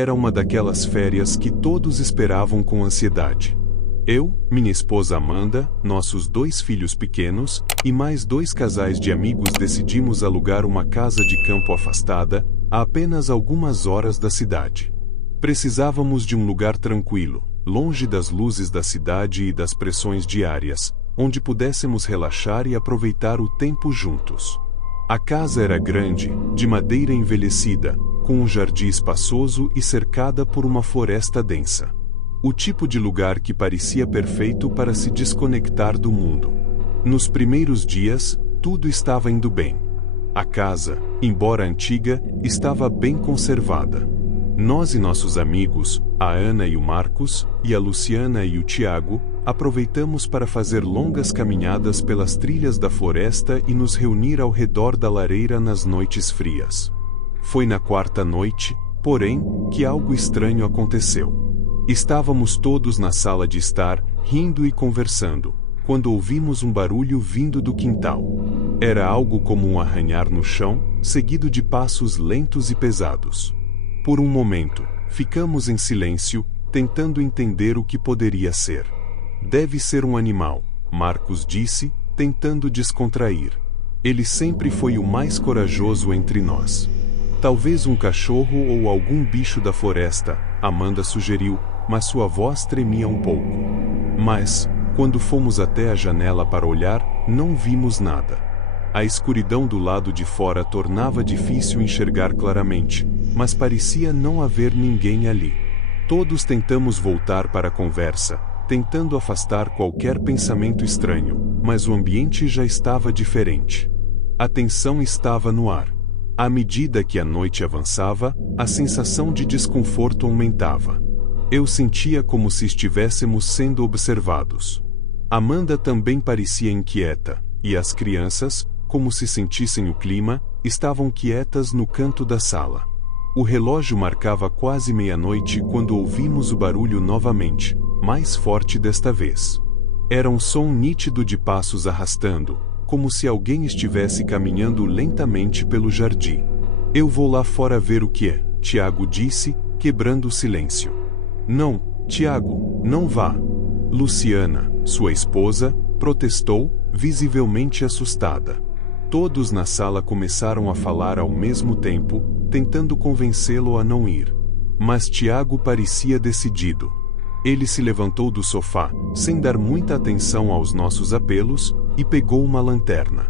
Era uma daquelas férias que todos esperavam com ansiedade. Eu, minha esposa Amanda, nossos 2 filhos pequenos, e mais 2 casais de amigos decidimos alugar uma casa de campo afastada, a apenas algumas horas da cidade. Precisávamos de um lugar tranquilo, longe das luzes da cidade e das pressões diárias, onde pudéssemos relaxar e aproveitar o tempo juntos. A casa era grande, de madeira envelhecida, com um jardim espaçoso e cercada por uma floresta densa. O tipo de lugar que parecia perfeito para se desconectar do mundo. Nos primeiros dias, tudo estava indo bem. A casa, embora antiga, estava bem conservada. Nós e nossos amigos, a Ana e o Marcos, e a Luciana e o Tiago, aproveitamos para fazer longas caminhadas pelas trilhas da floresta e nos reunir ao redor da lareira nas noites frias. Foi na 4ª noite, porém, que algo estranho aconteceu. Estávamos todos na sala de estar, rindo e conversando, quando ouvimos um barulho vindo do quintal. Era algo como um arranhar no chão, seguido de passos lentos e pesados. Por um momento, ficamos em silêncio, tentando entender o que poderia ser. Deve ser um animal, Marcos disse, tentando descontrair. Ele sempre foi o mais corajoso entre nós. Talvez um cachorro ou algum bicho da floresta, Amanda sugeriu, mas sua voz tremia um pouco. Mas, quando fomos até a janela para olhar, não vimos nada. A escuridão do lado de fora tornava difícil enxergar claramente, mas parecia não haver ninguém ali. Todos tentamos voltar para a conversa, tentando afastar qualquer pensamento estranho, mas o ambiente já estava diferente. A tensão estava no ar. À medida que a noite avançava, a sensação de desconforto aumentava. Eu sentia como se estivéssemos sendo observados. Amanda também parecia inquieta, e as crianças, como se sentissem o clima, estavam quietas no canto da sala. O relógio marcava quase meia-noite quando ouvimos o barulho novamente, mais forte desta vez. Era um som nítido de passos arrastando, como se alguém estivesse caminhando lentamente pelo jardim. Eu vou lá fora ver o que é, Tiago disse, quebrando o silêncio. Não, Tiago, não vá. Luciana, sua esposa, protestou, visivelmente assustada. Todos na sala começaram a falar ao mesmo tempo, tentando convencê-lo a não ir. Mas Tiago parecia decidido. Ele se levantou do sofá, sem dar muita atenção aos nossos apelos, e pegou uma lanterna.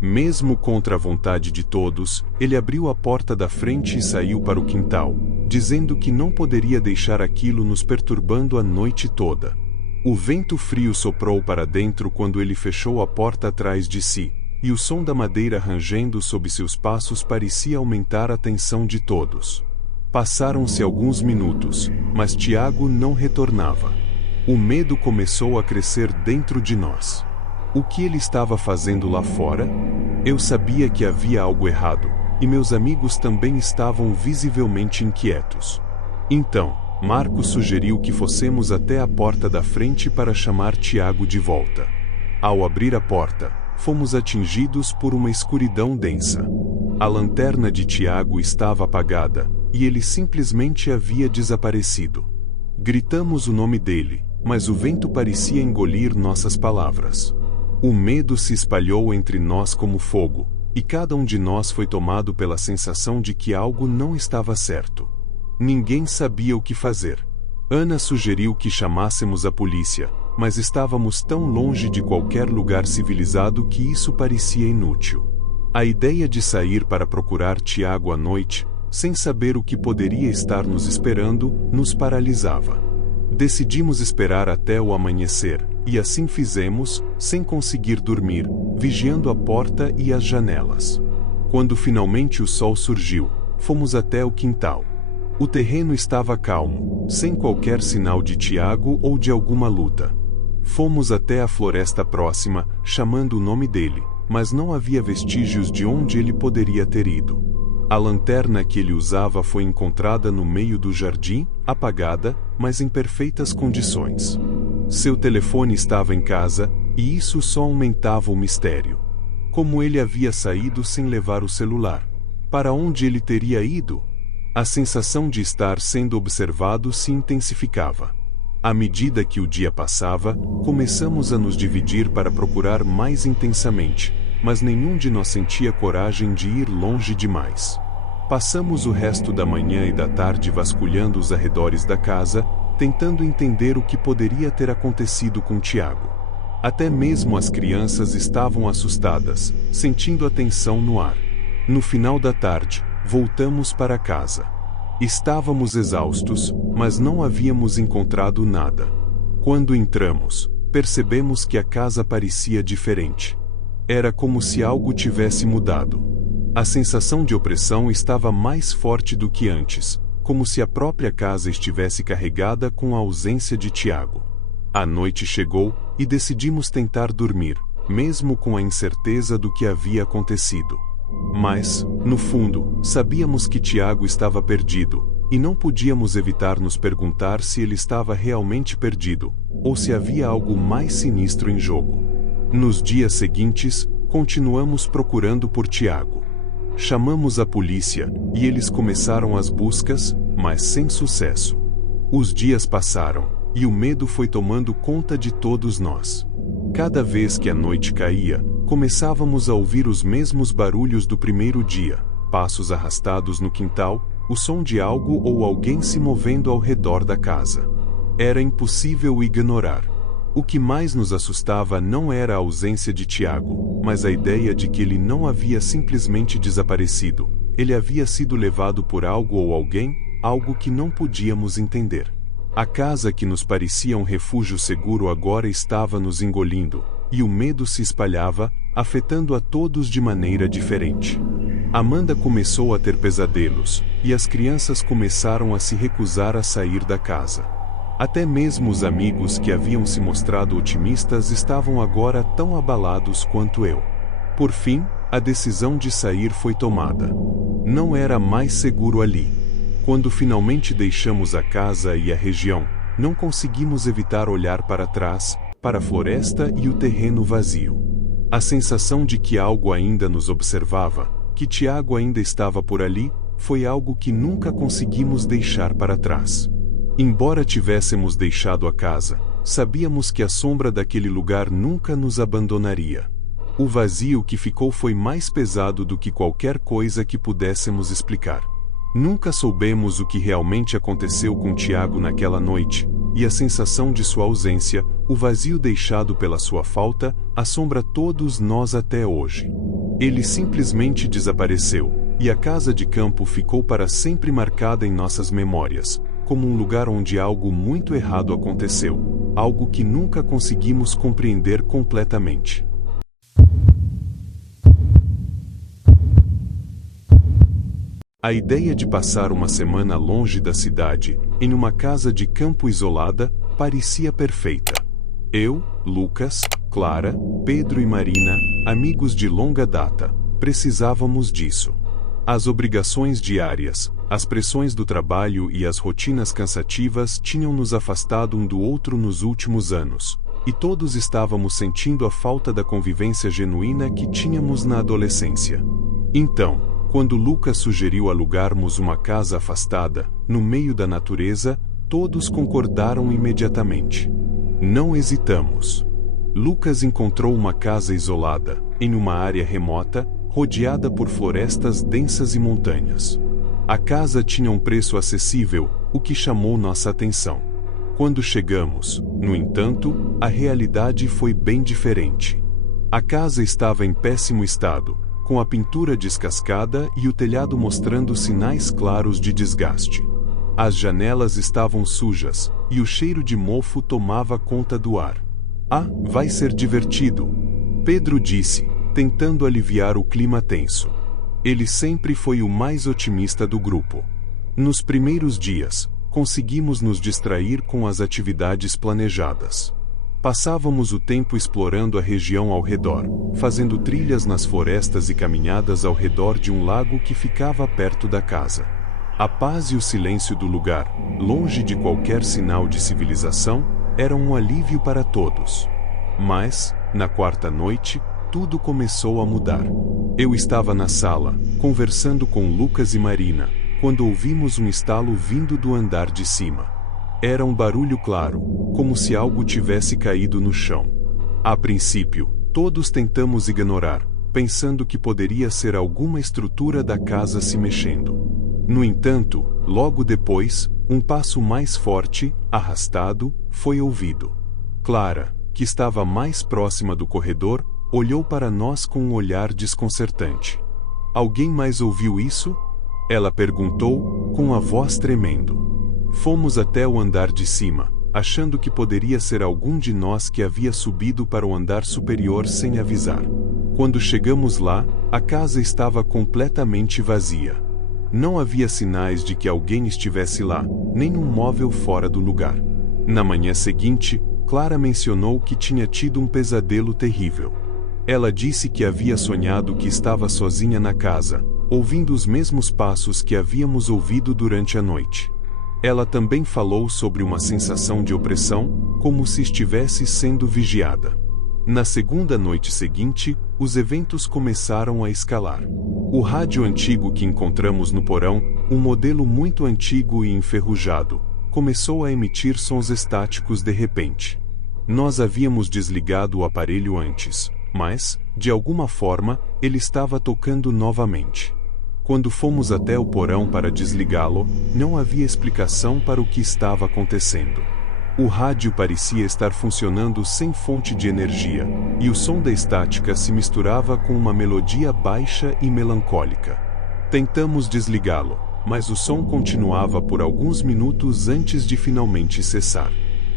Mesmo contra a vontade de todos, ele abriu a porta da frente e saiu para o quintal, dizendo que não poderia deixar aquilo nos perturbando a noite toda. O vento frio soprou para dentro quando ele fechou a porta atrás de si, e o som da madeira rangendo sob seus passos parecia aumentar a tensão de todos. Passaram-se alguns minutos, mas Tiago não retornava. O medo começou a crescer dentro de nós. O que ele estava fazendo lá fora? Eu sabia que havia algo errado, e meus amigos também estavam visivelmente inquietos. Então, Marcos sugeriu que fossemos até a porta da frente para chamar Tiago de volta. Ao abrir a porta, fomos atingidos por uma escuridão densa. A lanterna de Tiago estava apagada, e ele simplesmente havia desaparecido. Gritamos o nome dele, mas o vento parecia engolir nossas palavras. O medo se espalhou entre nós como fogo, e cada um de nós foi tomado pela sensação de que algo não estava certo. Ninguém sabia o que fazer. Ana sugeriu que chamássemos a polícia, mas estávamos tão longe de qualquer lugar civilizado que isso parecia inútil. A ideia de sair para procurar Tiago à noite, sem saber o que poderia estar nos esperando, nos paralisava. Decidimos esperar até o amanhecer, e assim fizemos, sem conseguir dormir, vigiando a porta e as janelas. Quando finalmente o sol surgiu, fomos até o quintal. O terreno estava calmo, sem qualquer sinal de Tiago ou de alguma luta. Fomos até a floresta próxima, chamando o nome dele, mas não havia vestígios de onde ele poderia ter ido. A lanterna que ele usava foi encontrada no meio do jardim, apagada, mas em perfeitas condições. Seu telefone estava em casa, e isso só aumentava o mistério. Como ele havia saído sem levar o celular? Para onde ele teria ido? A sensação de estar sendo observado se intensificava. À medida que o dia passava, começamos a nos dividir para procurar mais intensamente, mas nenhum de nós sentia coragem de ir longe demais. Passamos o resto da manhã e da tarde vasculhando os arredores da casa, tentando entender o que poderia ter acontecido com Tiago. Até mesmo as crianças estavam assustadas, sentindo a tensão no ar. No final da tarde, voltamos para casa. Estávamos exaustos, mas não havíamos encontrado nada. Quando entramos, percebemos que a casa parecia diferente. Era como se algo tivesse mudado. A sensação de opressão estava mais forte do que antes, como se a própria casa estivesse carregada com a ausência de Tiago. A noite chegou e decidimos tentar dormir, mesmo com a incerteza do que havia acontecido. Mas, no fundo, sabíamos que Tiago estava perdido, e não podíamos evitar nos perguntar se ele estava realmente perdido, ou se havia algo mais sinistro em jogo. Nos dias seguintes, continuamos procurando por Tiago. Chamamos a polícia, e eles começaram as buscas, mas sem sucesso. Os dias passaram, e o medo foi tomando conta de todos nós. Cada vez que a noite caía, começávamos a ouvir os mesmos barulhos do primeiro dia, passos arrastados no quintal, o som de algo ou alguém se movendo ao redor da casa. Era impossível ignorar. O que mais nos assustava não era a ausência de Tiago, mas a ideia de que ele não havia simplesmente desaparecido. Ele havia sido levado por algo ou alguém, algo que não podíamos entender. A casa que nos parecia um refúgio seguro agora estava nos engolindo, e o medo se espalhava, afetando a todos de maneira diferente. Amanda começou a ter pesadelos, e as crianças começaram a se recusar a sair da casa. Até mesmo os amigos que haviam se mostrado otimistas estavam agora tão abalados quanto eu. Por fim, a decisão de sair foi tomada. Não era mais seguro ali. Quando finalmente deixamos a casa e a região, não conseguimos evitar olhar para trás, para a floresta e o terreno vazio. A sensação de que algo ainda nos observava, que Tiago ainda estava por ali, foi algo que nunca conseguimos deixar para trás. Embora tivéssemos deixado a casa, sabíamos que a sombra daquele lugar nunca nos abandonaria. O vazio que ficou foi mais pesado do que qualquer coisa que pudéssemos explicar. Nunca soubemos o que realmente aconteceu com Tiago naquela noite, e a sensação de sua ausência, o vazio deixado pela sua falta, assombra todos nós até hoje. Ele simplesmente desapareceu, e a casa de campo ficou para sempre marcada em nossas memórias, como um lugar onde algo muito errado aconteceu, algo que nunca conseguimos compreender completamente. A ideia de passar uma semana longe da cidade, em uma casa de campo isolada, parecia perfeita. Eu, Lucas, Clara, Pedro e Marina, amigos de longa data, precisávamos disso. As obrigações diárias, as pressões do trabalho e as rotinas cansativas tinham nos afastado um do outro nos últimos anos, e todos estávamos sentindo a falta da convivência genuína que tínhamos na adolescência. Então, quando Lucas sugeriu alugarmos uma casa afastada, no meio da natureza, todos concordaram imediatamente. Não hesitamos. Lucas encontrou uma casa isolada, em uma área remota, rodeada por florestas densas e montanhas. A casa tinha um preço acessível, o que chamou nossa atenção. Quando chegamos, no entanto, a realidade foi bem diferente. A casa estava em péssimo estado, com a pintura descascada e o telhado mostrando sinais claros de desgaste. As janelas estavam sujas, e o cheiro de mofo tomava conta do ar. "Ah, vai ser divertido", Pedro disse, tentando aliviar o clima tenso. Ele sempre foi o mais otimista do grupo. Nos primeiros dias, conseguimos nos distrair com as atividades planejadas. Passávamos o tempo explorando a região ao redor, fazendo trilhas nas florestas e caminhadas ao redor de um lago que ficava perto da casa. A paz e o silêncio do lugar, longe de qualquer sinal de civilização, eram um alívio para todos. Mas, na quarta noite, tudo começou a mudar. Eu estava na sala, conversando com Lucas e Marina, quando ouvimos um estalo vindo do andar de cima. Era um barulho claro, como se algo tivesse caído no chão. A princípio, todos tentamos ignorar, pensando que poderia ser alguma estrutura da casa se mexendo. No entanto, logo depois, um passo mais forte, arrastado, foi ouvido. Clara, que estava mais próxima do corredor, olhou para nós com um olhar desconcertante. Alguém mais ouviu isso? Ela perguntou, com a voz tremendo. Fomos até o andar de cima, achando que poderia ser algum de nós que havia subido para o andar superior sem avisar. Quando chegamos lá, a casa estava completamente vazia. Não havia sinais de que alguém estivesse lá, nem um móvel fora do lugar. Na manhã seguinte, Clara mencionou que tinha tido um pesadelo terrível. Ela disse que havia sonhado que estava sozinha na casa, ouvindo os mesmos passos que havíamos ouvido durante a noite. Ela também falou sobre uma sensação de opressão, como se estivesse sendo vigiada. Na segunda noite seguinte, os eventos começaram a escalar. O rádio antigo que encontramos no porão, um modelo muito antigo e enferrujado, começou a emitir sons estáticos de repente. Nós havíamos desligado o aparelho antes, mas, de alguma forma, ele estava tocando novamente. Quando fomos até o porão para desligá-lo, não havia explicação para o que estava acontecendo. O rádio parecia estar funcionando sem fonte de energia, e o som da estática se misturava com uma melodia baixa e melancólica. Tentamos desligá-lo, mas o som continuava por alguns minutos antes de finalmente cessar.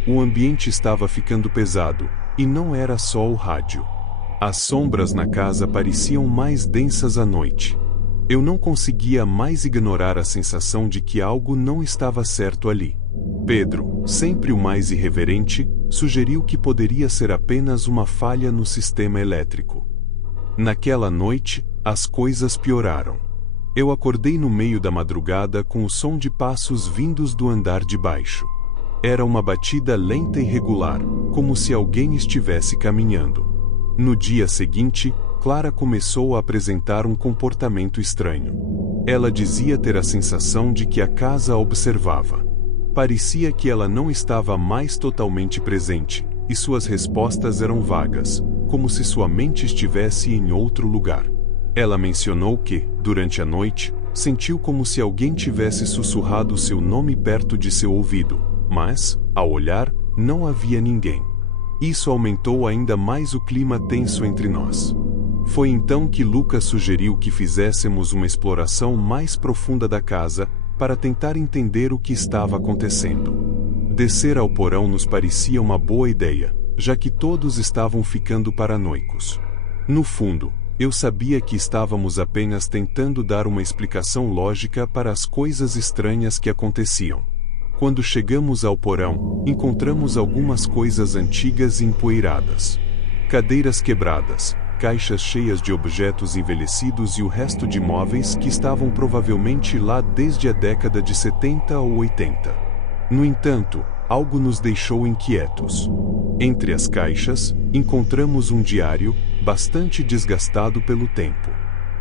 O ambiente estava ficando pesado, e não era só o rádio. As sombras na casa pareciam mais densas à noite. Eu não conseguia mais ignorar a sensação de que algo não estava certo ali. Pedro, sempre o mais irreverente, sugeriu que poderia ser apenas uma falha no sistema elétrico. Naquela noite, as coisas pioraram. Eu acordei no meio da madrugada com o som de passos vindos do andar de baixo. Era uma batida lenta e regular, como se alguém estivesse caminhando. No dia seguinte, Clara começou a apresentar um comportamento estranho. Ela dizia ter a sensação de que a casa a observava. Parecia que ela não estava mais totalmente presente, e suas respostas eram vagas, como se sua mente estivesse em outro lugar. Ela mencionou que, durante a noite, sentiu como se alguém tivesse sussurrado seu nome perto de seu ouvido, mas, ao olhar, não havia ninguém. Isso aumentou ainda mais o clima tenso entre nós. Foi então que Lucas sugeriu que fizéssemos uma exploração mais profunda da casa, para tentar entender o que estava acontecendo. Descer ao porão nos parecia uma boa ideia, já que todos estavam ficando paranoicos. No fundo, eu sabia que estávamos apenas tentando dar uma explicação lógica para as coisas estranhas que aconteciam. Quando chegamos ao porão, encontramos algumas coisas antigas e empoeiradas. Cadeiras quebradas, caixas cheias de objetos envelhecidos e o resto de móveis que estavam provavelmente lá desde a década de 70 ou 80. No entanto, algo nos deixou inquietos. Entre as caixas, encontramos um diário, bastante desgastado pelo tempo.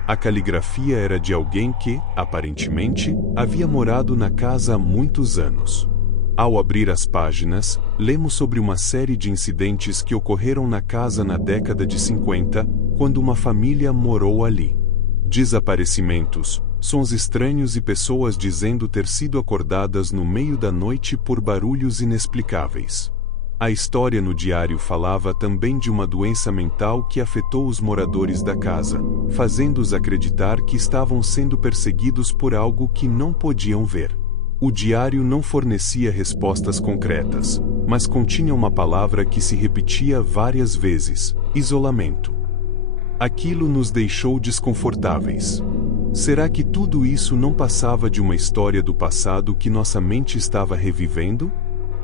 A caligrafia era de alguém que, aparentemente, havia morado na casa há muitos anos. Ao abrir as páginas, lemos sobre uma série de incidentes que ocorreram na casa na década de 50, quando uma família morou ali. Desaparecimentos, sons estranhos e pessoas dizendo ter sido acordadas no meio da noite por barulhos inexplicáveis. A história no diário falava também de uma doença mental que afetou os moradores da casa, fazendo-os acreditar que estavam sendo perseguidos por algo que não podiam ver. O diário não fornecia respostas concretas, mas continha uma palavra que se repetia várias vezes: isolamento. Aquilo nos deixou desconfortáveis. Será que tudo isso não passava de uma história do passado que nossa mente estava revivendo?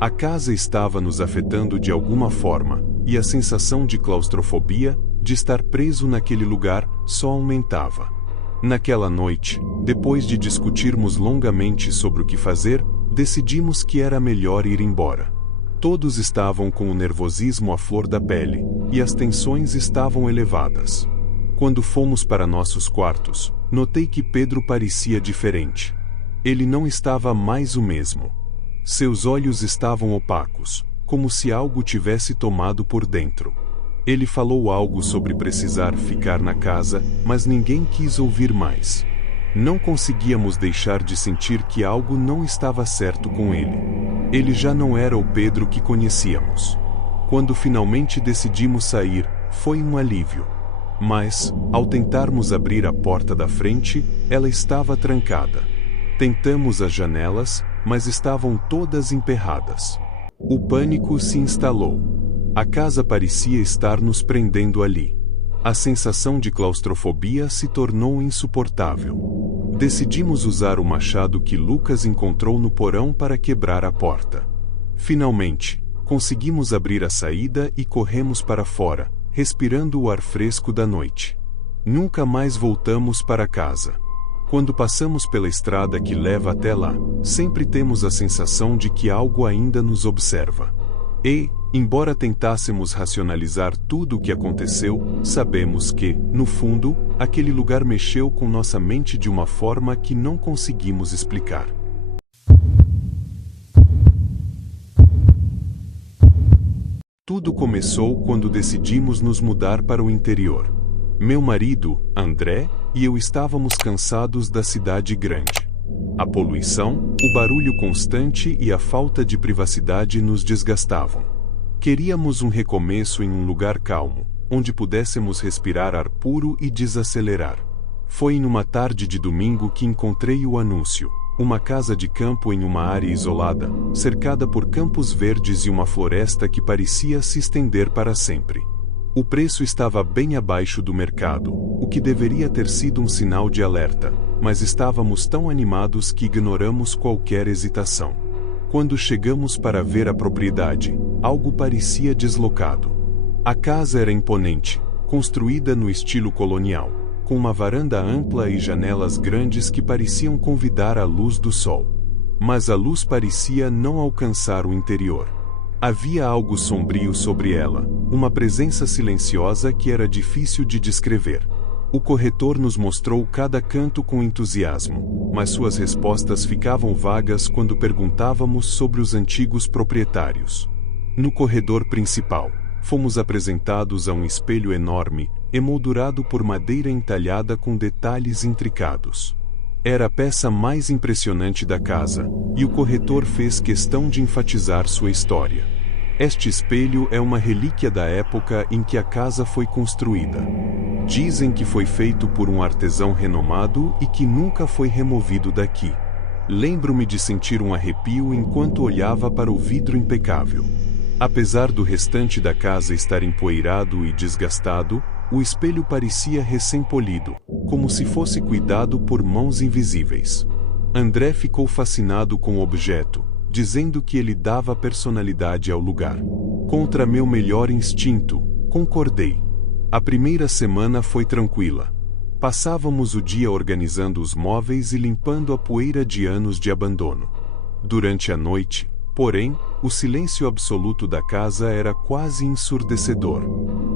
A casa estava nos afetando de alguma forma, e a sensação de claustrofobia, de estar preso naquele lugar, só aumentava. Naquela noite, depois de discutirmos longamente sobre o que fazer, decidimos que era melhor ir embora. Todos estavam com o nervosismo à flor da pele, e as tensões estavam elevadas. Quando fomos para nossos quartos, notei que Pedro parecia diferente. Ele não estava mais o mesmo. Seus olhos estavam opacos, como se algo tivesse tomado por dentro. Ele falou algo sobre precisar ficar na casa, mas ninguém quis ouvir mais. Não conseguíamos deixar de sentir que algo não estava certo com ele. Ele já não era o Pedro que conhecíamos. Quando finalmente decidimos sair, foi um alívio. Mas, ao tentarmos abrir a porta da frente, ela estava trancada. Tentamos as janelas, mas estavam todas emperradas. O pânico se instalou. A casa parecia estar nos prendendo ali. A sensação de claustrofobia se tornou insuportável. Decidimos usar o machado que Lucas encontrou no porão para quebrar a porta. Finalmente, conseguimos abrir a saída e corremos para fora, respirando o ar fresco da noite. Nunca mais voltamos para casa. Quando passamos pela estrada que leva até lá, sempre temos a sensação de que algo ainda nos observa. E, embora tentássemos racionalizar tudo o que aconteceu, sabemos que, no fundo, aquele lugar mexeu com nossa mente de uma forma que não conseguimos explicar. Tudo começou quando decidimos nos mudar para o interior. Meu marido, André, e eu estávamos cansados da cidade grande. A poluição, o barulho constante e a falta de privacidade nos desgastavam. Queríamos um recomeço em um lugar calmo, onde pudéssemos respirar ar puro e desacelerar. Foi numa tarde de domingo que encontrei o anúncio. Uma casa de campo em uma área isolada, cercada por campos verdes e uma floresta que parecia se estender para sempre. O preço estava bem abaixo do mercado, o que deveria ter sido um sinal de alerta, mas estávamos tão animados que ignoramos qualquer hesitação. Quando chegamos para ver a propriedade, algo parecia deslocado. A casa era imponente, construída no estilo colonial, com uma varanda ampla e janelas grandes que pareciam convidar a luz do sol. Mas a luz parecia não alcançar o interior. Havia algo sombrio sobre ela, uma presença silenciosa que era difícil de descrever. O corretor nos mostrou cada canto com entusiasmo, mas suas respostas ficavam vagas quando perguntávamos sobre os antigos proprietários. No corredor principal, fomos apresentados a um espelho enorme, emoldurado por madeira entalhada com detalhes intricados. Era a peça mais impressionante da casa, e o corretor fez questão de enfatizar sua história. Este espelho é uma relíquia da época em que a casa foi construída. Dizem que foi feito por um artesão renomado e que nunca foi removido daqui. Lembro-me de sentir um arrepio enquanto olhava para o vidro impecável. Apesar do restante da casa estar empoeirado e desgastado, o espelho parecia recém-polido, como se fosse cuidado por mãos invisíveis. André ficou fascinado com o objeto, dizendo que ele dava personalidade ao lugar. Contra meu melhor instinto, concordei. A primeira semana foi tranquila. Passávamos o dia organizando os móveis e limpando a poeira de anos de abandono. Durante a noite, porém, o silêncio absoluto da casa era quase ensurdecedor.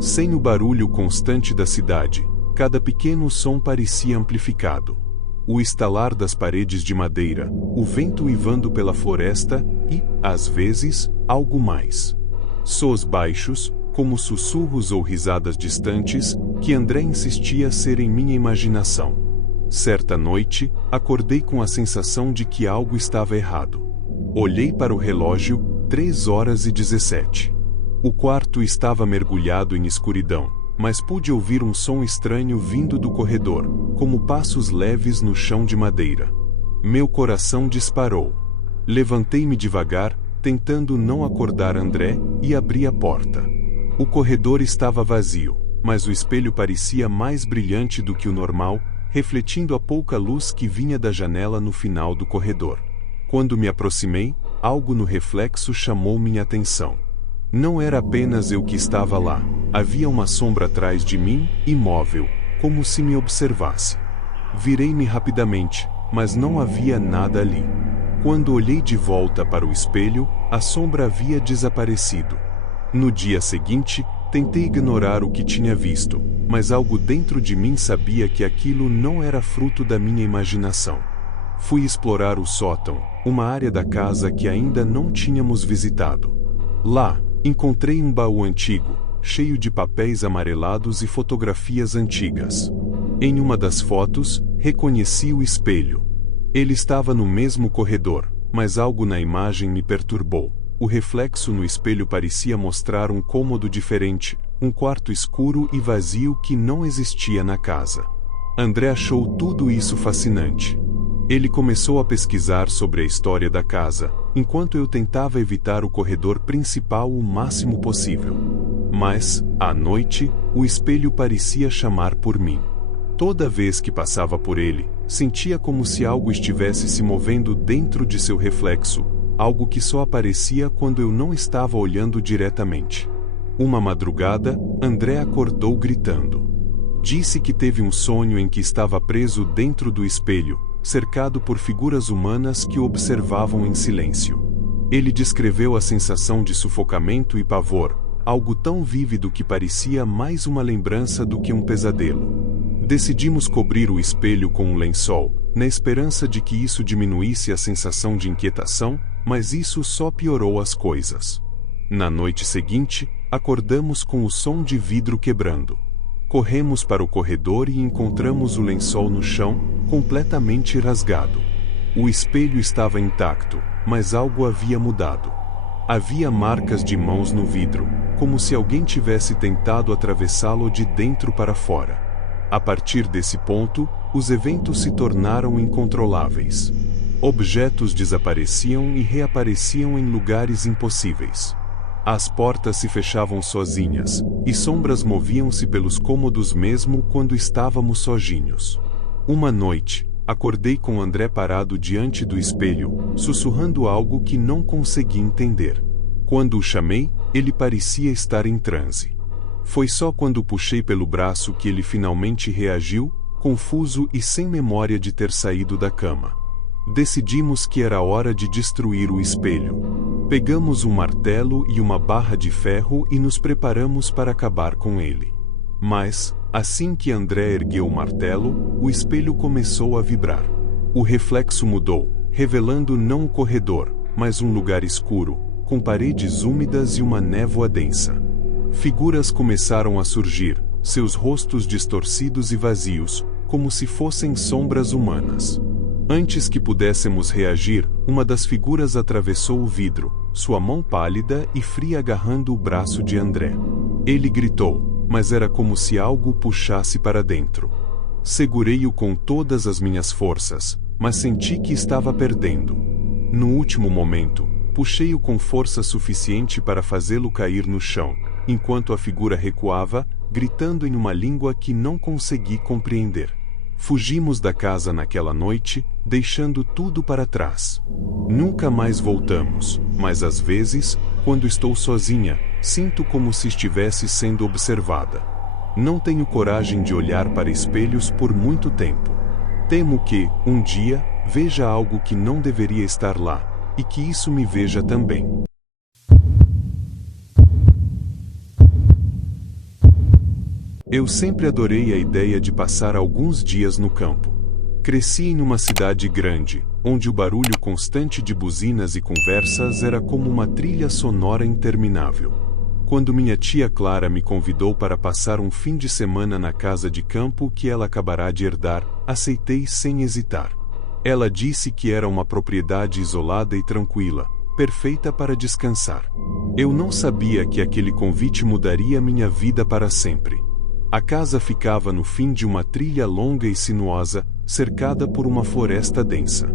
Sem o barulho constante da cidade, cada pequeno som parecia amplificado. O estalar das paredes de madeira, o vento uivando pela floresta e, às vezes, algo mais. Sons baixos, como sussurros ou risadas distantes, que André insistia serem minha imaginação. Certa noite, acordei com a sensação de que algo estava errado. Olhei para o relógio, 3h17. O quarto estava mergulhado em escuridão, mas pude ouvir um som estranho vindo do corredor, como passos leves no chão de madeira. Meu coração disparou. Levantei-me devagar, tentando não acordar André, e abri a porta. O corredor estava vazio, mas o espelho parecia mais brilhante do que o normal, refletindo a pouca luz que vinha da janela no final do corredor. Quando me aproximei, algo no reflexo chamou minha atenção. Não era apenas eu que estava lá, havia uma sombra atrás de mim, imóvel, como se me observasse. Virei-me rapidamente, mas não havia nada ali. Quando olhei de volta para o espelho, a sombra havia desaparecido. No dia seguinte, tentei ignorar o que tinha visto, mas algo dentro de mim sabia que aquilo não era fruto da minha imaginação. Fui explorar o sótão, uma área da casa que ainda não tínhamos visitado. Lá, encontrei um baú antigo, cheio de papéis amarelados e fotografias antigas. Em uma das fotos, reconheci o espelho. Ele estava no mesmo corredor, mas algo na imagem me perturbou. O reflexo no espelho parecia mostrar um cômodo diferente, um quarto escuro e vazio que não existia na casa. André achou tudo isso fascinante. Ele começou a pesquisar sobre a história da casa, enquanto eu tentava evitar o corredor principal o máximo possível. Mas, à noite, o espelho parecia chamar por mim. Toda vez que passava por ele, sentia como se algo estivesse se movendo dentro de seu reflexo, algo que só aparecia quando eu não estava olhando diretamente. Uma madrugada, André acordou gritando. Disse que teve um sonho em que estava preso dentro do espelho, cercado por figuras humanas que o observavam em silêncio. Ele descreveu a sensação de sufocamento e pavor, algo tão vívido que parecia mais uma lembrança do que um pesadelo. Decidimos cobrir o espelho com um lençol, na esperança de que isso diminuísse a sensação de inquietação, mas isso só piorou as coisas. Na noite seguinte, acordamos com o som de vidro quebrando. Corremos para o corredor e encontramos o lençol no chão, completamente rasgado. O espelho estava intacto, mas algo havia mudado. Havia marcas de mãos no vidro, como se alguém tivesse tentado atravessá-lo de dentro para fora. A partir desse ponto, os eventos se tornaram incontroláveis. Objetos desapareciam e reapareciam em lugares impossíveis. As portas se fechavam sozinhas, e sombras moviam-se pelos cômodos mesmo quando estávamos sozinhos. Uma noite, acordei com André parado diante do espelho, sussurrando algo que não consegui entender. Quando o chamei, ele parecia estar em transe. Foi só quando o puxei pelo braço que ele finalmente reagiu, confuso e sem memória de ter saído da cama. Decidimos que era hora de destruir o espelho. Pegamos um martelo e uma barra de ferro e nos preparamos para acabar com ele. Mas, assim que André ergueu o martelo, o espelho começou a vibrar. O reflexo mudou, revelando não o corredor, mas um lugar escuro, com paredes úmidas e uma névoa densa. Figuras começaram a surgir, seus rostos distorcidos e vazios, como se fossem sombras humanas. Antes que pudéssemos reagir, uma das figuras atravessou o vidro, sua mão pálida e fria agarrando o braço de André. Ele gritou, mas era como se algo o puxasse para dentro. Segurei-o com todas as minhas forças, mas senti que estava perdendo. No último momento, puxei-o com força suficiente para fazê-lo cair no chão, enquanto a figura recuava, gritando em uma língua que não consegui compreender. Fugimos da casa naquela noite, deixando tudo para trás. Nunca mais voltamos, mas às vezes, quando estou sozinha, sinto como se estivesse sendo observada. Não tenho coragem de olhar para espelhos por muito tempo. Temo que, um dia, veja algo que não deveria estar lá, e que isso me veja também. Eu sempre adorei a ideia de passar alguns dias no campo. Cresci em uma cidade grande, onde o barulho constante de buzinas e conversas era como uma trilha sonora interminável. Quando minha tia Clara me convidou para passar um fim de semana na casa de campo que ela acabará de herdar, aceitei sem hesitar. Ela disse que era uma propriedade isolada e tranquila, perfeita para descansar. Eu não sabia que aquele convite mudaria minha vida para sempre. A casa ficava no fim de uma trilha longa e sinuosa, cercada por uma floresta densa.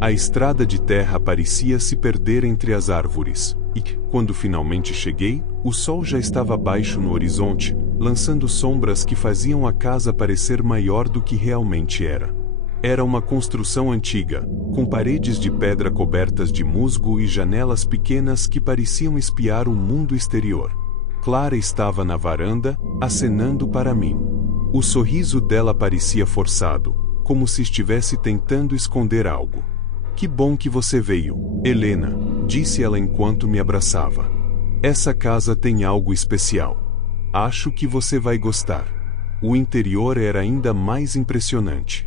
A estrada de terra parecia se perder entre as árvores, e, quando finalmente cheguei, o sol já estava baixo no horizonte, lançando sombras que faziam a casa parecer maior do que realmente era. Era uma construção antiga, com paredes de pedra cobertas de musgo e janelas pequenas que pareciam espiar o mundo exterior. Clara estava na varanda, acenando para mim. O sorriso dela parecia forçado, como se estivesse tentando esconder algo. "Que bom que você veio, Helena", disse ela enquanto me abraçava. "Essa casa tem algo especial. Acho que você vai gostar." O interior era ainda mais impressionante.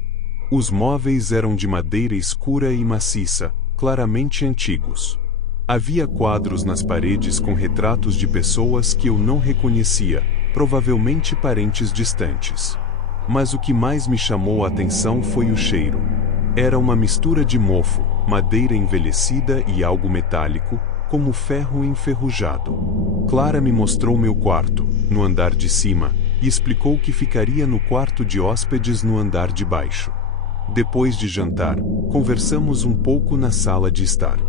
Os móveis eram de madeira escura e maciça, claramente antigos. Havia quadros nas paredes com retratos de pessoas que eu não reconhecia, provavelmente parentes distantes. Mas o que mais me chamou a atenção foi o cheiro. Era uma mistura de mofo, madeira envelhecida e algo metálico, como ferro enferrujado. Clara me mostrou meu quarto, no andar de cima, e explicou que ficaria no quarto de hóspedes no andar de baixo. Depois de jantar, conversamos um pouco na sala de estar.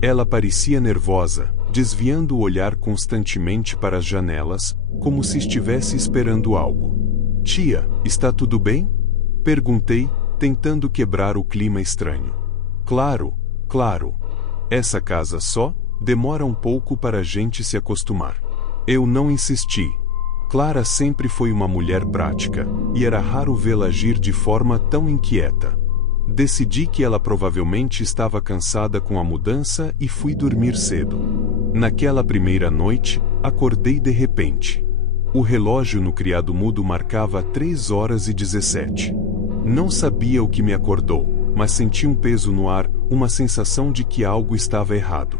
Ela parecia nervosa, desviando o olhar constantemente para as janelas, como se estivesse esperando algo. Tia, está tudo bem? Perguntei, tentando quebrar o clima estranho. Claro, claro. Essa casa só demora um pouco para a gente se acostumar. Eu não insisti. Clara sempre foi uma mulher prática, e era raro vê-la agir de forma tão inquieta. Decidi que ela provavelmente estava cansada com a mudança e fui dormir cedo. Naquela primeira noite, acordei de repente. O relógio no criado-mudo marcava 3h17. Não sabia o que me acordou, mas senti um peso no ar, uma sensação de que algo estava errado.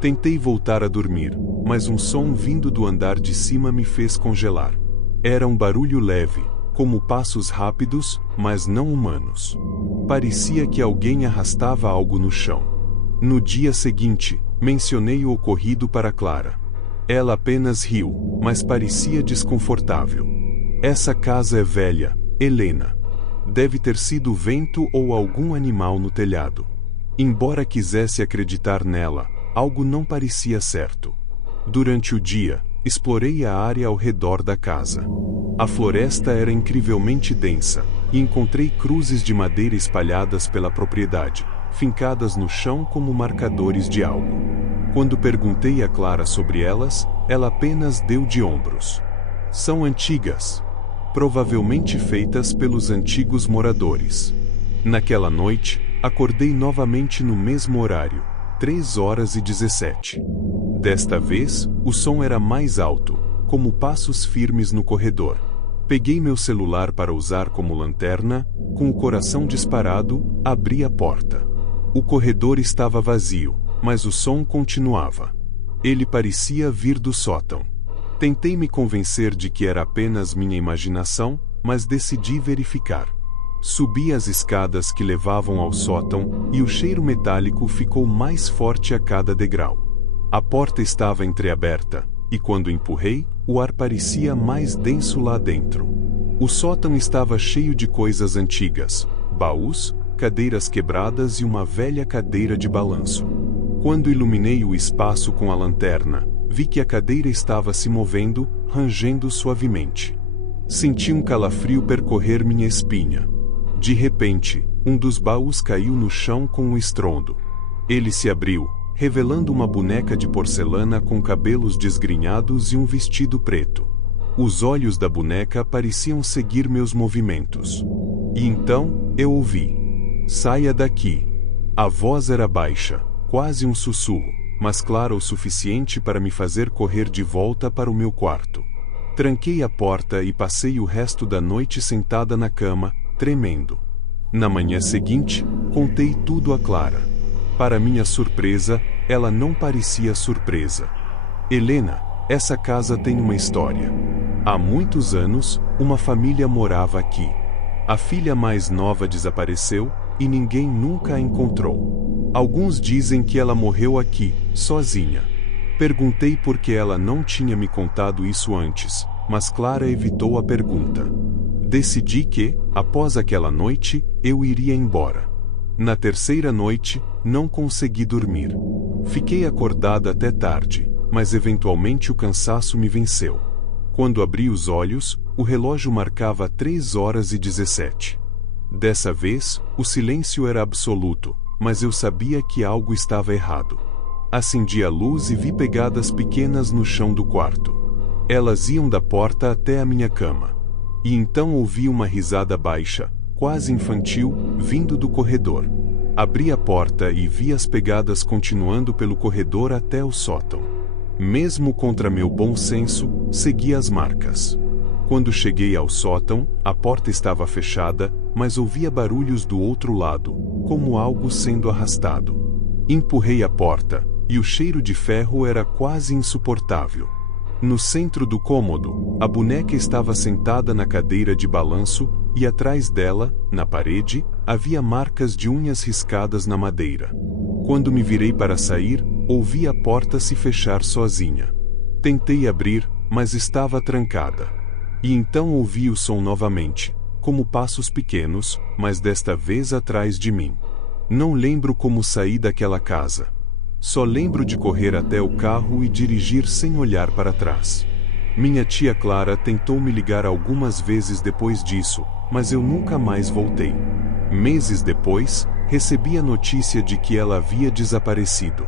Tentei voltar a dormir, mas um som vindo do andar de cima me fez congelar. Era um barulho leve, como passos rápidos, mas não humanos. Parecia que alguém arrastava algo no chão. No dia seguinte, mencionei o ocorrido para Clara. Ela apenas riu, mas parecia desconfortável. Essa casa é velha, Helena. Deve ter sido o vento ou algum animal no telhado. Embora quisesse acreditar nela, algo não parecia certo. Durante o dia, explorei a área ao redor da casa. A floresta era incrivelmente densa, e encontrei cruzes de madeira espalhadas pela propriedade, fincadas no chão como marcadores de algo. Quando perguntei a Clara sobre elas, ela apenas deu de ombros. São antigas. Provavelmente feitas pelos antigos moradores. Naquela noite, acordei novamente no mesmo horário, 3h17. Desta vez, o som era mais alto, como passos firmes no corredor. Peguei meu celular para usar como lanterna, com o coração disparado, abri a porta. O corredor estava vazio, mas o som continuava. Ele parecia vir do sótão. Tentei me convencer de que era apenas minha imaginação, mas decidi verificar. Subi as escadas que levavam ao sótão, e o cheiro metálico ficou mais forte a cada degrau. A porta estava entreaberta, e quando empurrei, o ar parecia mais denso lá dentro. O sótão estava cheio de coisas antigas, baús, cadeiras quebradas e uma velha cadeira de balanço. Quando iluminei o espaço com a lanterna, vi que a cadeira estava se movendo, rangendo suavemente. Senti um calafrio percorrer minha espinha. De repente, um dos baús caiu no chão com um estrondo. Ele se abriu, revelando uma boneca de porcelana com cabelos desgrenhados e um vestido preto. Os olhos da boneca pareciam seguir meus movimentos. E então, eu ouvi: "Saia daqui." A voz era baixa, quase um sussurro, mas clara o suficiente para me fazer correr de volta para o meu quarto. Tranquei a porta e passei o resto da noite sentada na cama, tremendo. Na manhã seguinte, contei tudo a Clara. Para minha surpresa, ela não parecia surpresa. "Helena, essa casa tem uma história. Há muitos anos, uma família morava aqui. A filha mais nova desapareceu, e ninguém nunca a encontrou. Alguns dizem que ela morreu aqui, sozinha." Perguntei por que ela não tinha me contado isso antes, mas Clara evitou a pergunta. Decidi que, após aquela noite, eu iria embora. Na terceira noite, não consegui dormir. Fiquei acordada até tarde, mas eventualmente o cansaço me venceu. Quando abri os olhos, o relógio marcava 3h17. Dessa vez, o silêncio era absoluto, mas eu sabia que algo estava errado. Acendi a luz e vi pegadas pequenas no chão do quarto. Elas iam da porta até a minha cama. E então ouvi uma risada baixa, quase infantil, vindo do corredor. Abri a porta e vi as pegadas continuando pelo corredor até o sótão. Mesmo contra meu bom senso, segui as marcas. Quando cheguei ao sótão, a porta estava fechada, mas ouvia barulhos do outro lado, como algo sendo arrastado. Empurrei a porta, e o cheiro de ferro era quase insuportável. No centro do cômodo, a boneca estava sentada na cadeira de balanço, e atrás dela, na parede, havia marcas de unhas riscadas na madeira. Quando me virei para sair, ouvi a porta se fechar sozinha. Tentei abrir, mas estava trancada. E então ouvi o som novamente, como passos pequenos, mas desta vez atrás de mim. Não lembro como saí daquela casa. Só lembro de correr até o carro e dirigir sem olhar para trás. Minha tia Clara tentou me ligar algumas vezes depois disso, mas eu nunca mais voltei. Meses depois, recebi a notícia de que ela havia desaparecido.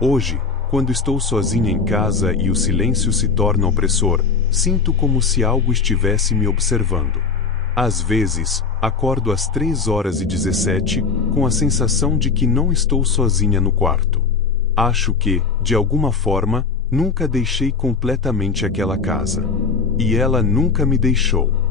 Hoje, quando estou sozinha em casa e o silêncio se torna opressor, sinto como se algo estivesse me observando. Às vezes, acordo às 3h17, com a sensação de que não estou sozinha no quarto. Acho que, de alguma forma, nunca deixei completamente aquela casa. E ela nunca me deixou.